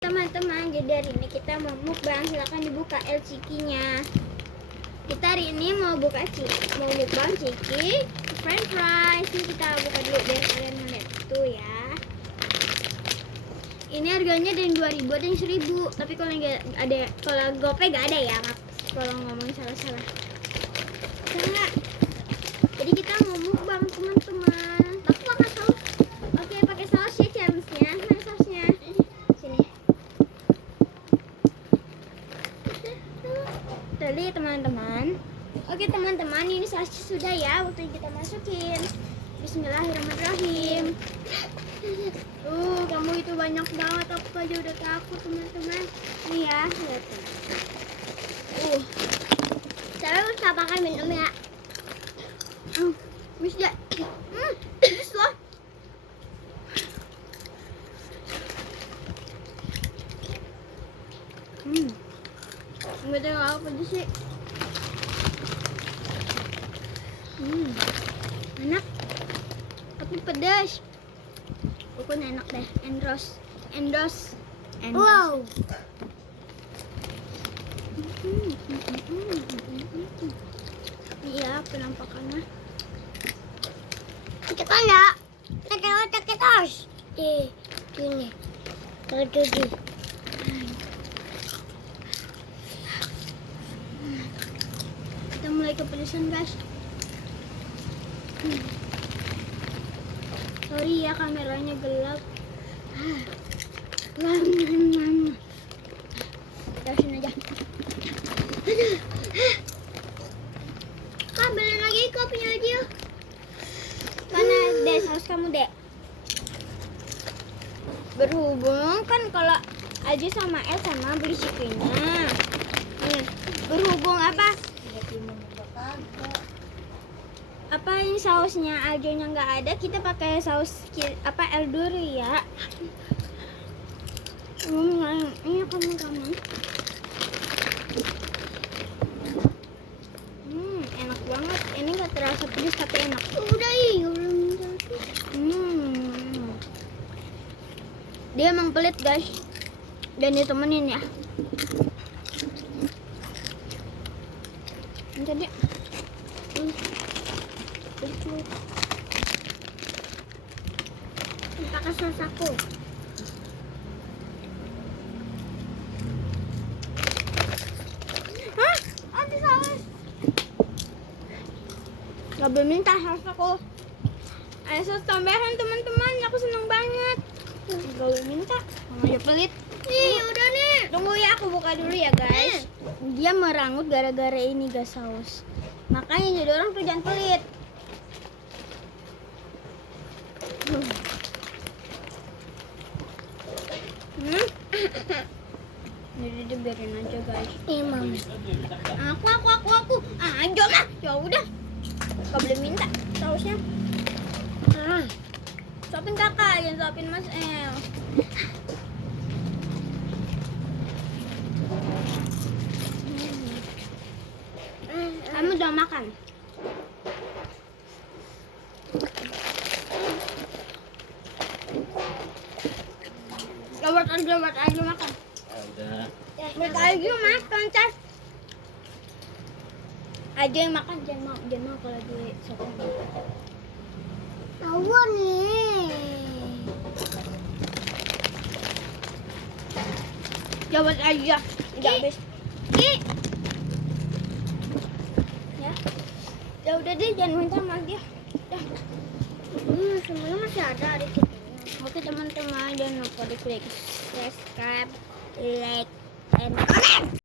Teman-teman, jadi hari ini kita mau mukbang. Silahkan dibuka LCK-nya. Kita hari ini mau mukbang ciki french fries. Ini kita buka dulu biar kalian melihat tuh ya. Ini harganya dari 2.000 ada yang 1.000. Tapi kalau nggak ada, kalau GoPay nggak ada ya. Kalau ngomongin salah-salah. Salah. Jadi kita mau mukbang teman-teman. Aku pakai saus. Oke, pakai saus ya challenge-nya. Mana sausnya? Sini. Tadi teman-teman. Oke teman-teman, ini sausnya sudah ya. Waktu kita masukin. Bismillahirrahmanirrahim. Kamu itu banyak banget. Aku aja udah takut teman-teman. Ini ya, lihat. Saya bisa pakai minum ya. Bisa. Pedes loh. Nggak tahu apa pedes sih. Enak. Tapi pedas. Pokoknya enak deh. Endos. Wow. Iya, penampakannya. Kita ya. Kita harus di sini. Tuh. Kita mulai kepedesan, guys. Sorry ya, kameranya gelap. Terusin aja. Kak, beli lagi kopinya aja. Mana deh saus kamu, Dek? Berhubung kan kalau Aji sama El sama beli chicken-nya. Berhubung apa? Apa ini sausnya Aljonya nggak ada, kita pakai saus El duri ya. Ini kamu. Enak banget. Ini nggak terasa pedas tapi enak. Udah dia emang pelit guys, dan ditemenin ya. Jadi pakai saus aku. Ada saus. Gak boleh minta saus aku. Ada saus tambahan teman-teman. Aku seneng banget. Gak boleh minta. Aja pelit. Nih udah nih. Tunggu ya, aku buka dulu ya guys. Dia merangut gara-gara ini gak saus. Makanya jadi orang tuh jangan pelit. Jadi dibiarin aja guys. Emang. Aku. Aja mah. Ya udah. Gak boleh minta sausnya. Suapin kakak, jangan suapin Mas El. Kamu udah makan? Buat aja makan. Udah. Buat aja makan, Cas. Aja yang makan, jangan mau kalau lagi sopin. Tahu nih. Jawab aja. Udah habis. Ya udah deh, jangan minta sama dia. Dah. Semuanya masih ada di situ. Oke teman-teman, jangan lupa di klik subscribe, like, and comment.